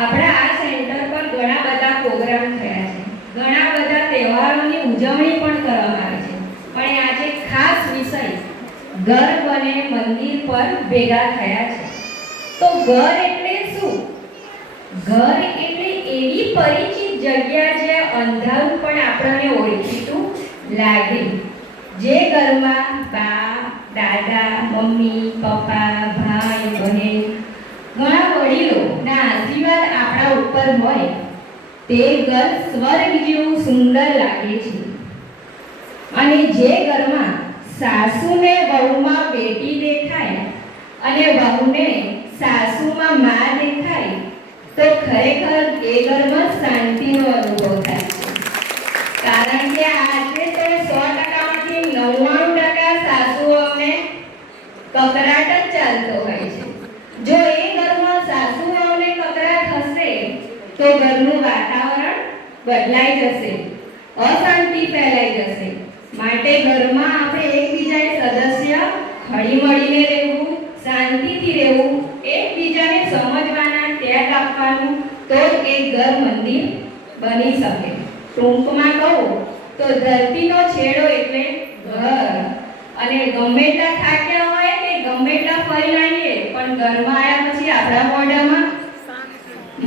આપણા આ સેન્ટર પર ઘણા બધા પ્રોગ્રામ થયા છે, ઘણા બધા તહેવારોની ઉજવણી પણ કરવામાં આવે છે, પણ આજે ખાસ વિષય ઘર બને મંદિર પર ભેગા થયા છે. તો ઘર એટલે શું? ઘર એટલે એવી પરિચિત જગ્યા જ્યાં અંધારું પણ આપણને ઓળખીતું લાગે, જે ઘરમાં બા, દાદા, મમ્મી, પપ્પા, ભાઈ, બહેન, ઘણા વડીલોના આશીર્વાદ આપણા ઉપર હોય તે ઘર સ્વર્ગ જેવું સુંદર લાગે છે. અને જે ઘરમાં સાસુને વહુમાં બેટી દેખાય અને વહુને સાસુમાં માં દેખાય તો ખરેખર એ ઘરમાં શાંતિનો અનુભવ થાય છે. કારણ કે આજે તો 100%માંથી 99% સાસુઓને કકરાટ જ ચાલતો હોય છે. જો એ ઘરમાં સાસુઓને કકરાટ હશે તો ઘરનું વાતાવરણ બદલાઈ જશે, અશાંતિ ફેલાઈ જશે. માટે ઘરમાં આપણે એકબીજાને સદસ્ય હળી મળીને રહેવું, શાંતિથી રહેવું, એકબીજાને સમજવાના, ત્યાગ આપવાનું, તો જ એ ઘર મંદિર બની શકે. ટૂંકમાં કહું તો ધરતીનો છેડો એટલે ઘર. અને ગમે એટલા થાક્યા હોય કે ગમે એટલા ફરી આવીએ પણ ઘરમાં આવ્યા પછી આપણા મોઢામાં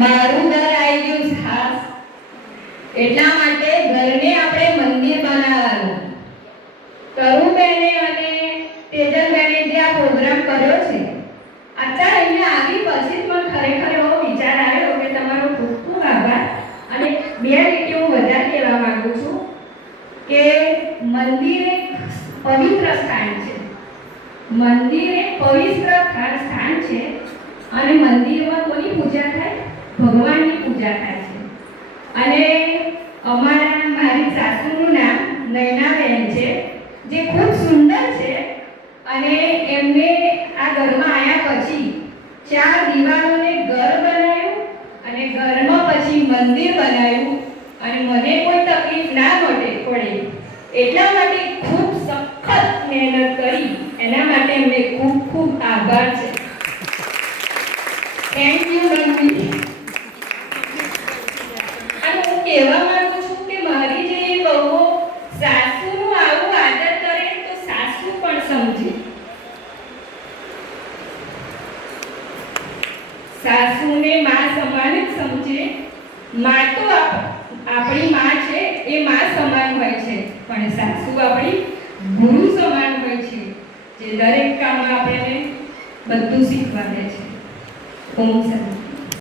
મારું ઘર આવી ગયું ખાસ. એટલા માટે ઘરને આપણે મંદિર બનાવવાનું. તરુબેને અને તેજલબેને જે આ પ્રોગ્રામ કર્યો છે, અત્યારે અહીંયા આવી પછી જ મને ખરેખર એવો વિચાર આવ્યો કે તમારો ખૂબ ખૂબ આભાર. અને બે લીટીઓ હું વધારે કહેવા માંગુ છું કે મંદિર એક પવિત્ર સ્થાન છે. મંદિર એક પવિત્ર સ્થાન છે અને મંદિરમાં કોની પૂજા થાય? ભગવાનની પૂજા થાય છે. અને મારી સાસુનું નામ નયનાબેન છે, જે ખૂબ સુંદર છે. અને એમને આ ઘરમાં આવ્યા પછી 4 દિવાલોને ઘર બનાવ્યું અને ઘરમાં પછી મંદિર બનાવ્યું. અને મને કોઈ તકલીફ ના પડે એટલા માટે ખૂબ સખત મહેનત કરી. એના માટે એમને ખૂબ ખૂબ આભાર છે. Thank you mummy. અને હું કહેવા માંગુ છું કે મારી જે બહુઓ સાસુનું આવું આદર કરે તો સાસુ પણ સમજે. સાસુને માં સમાન જ સમજે. માં તો આપણી માં છે, એ માં સમાન હોય છે, પણ સાસુ આપણી ગુરુ સમાન હોય છે, જે દરેક કામમાં આપણને બધું શીખવાડે છે. ઓમ શાંતિ.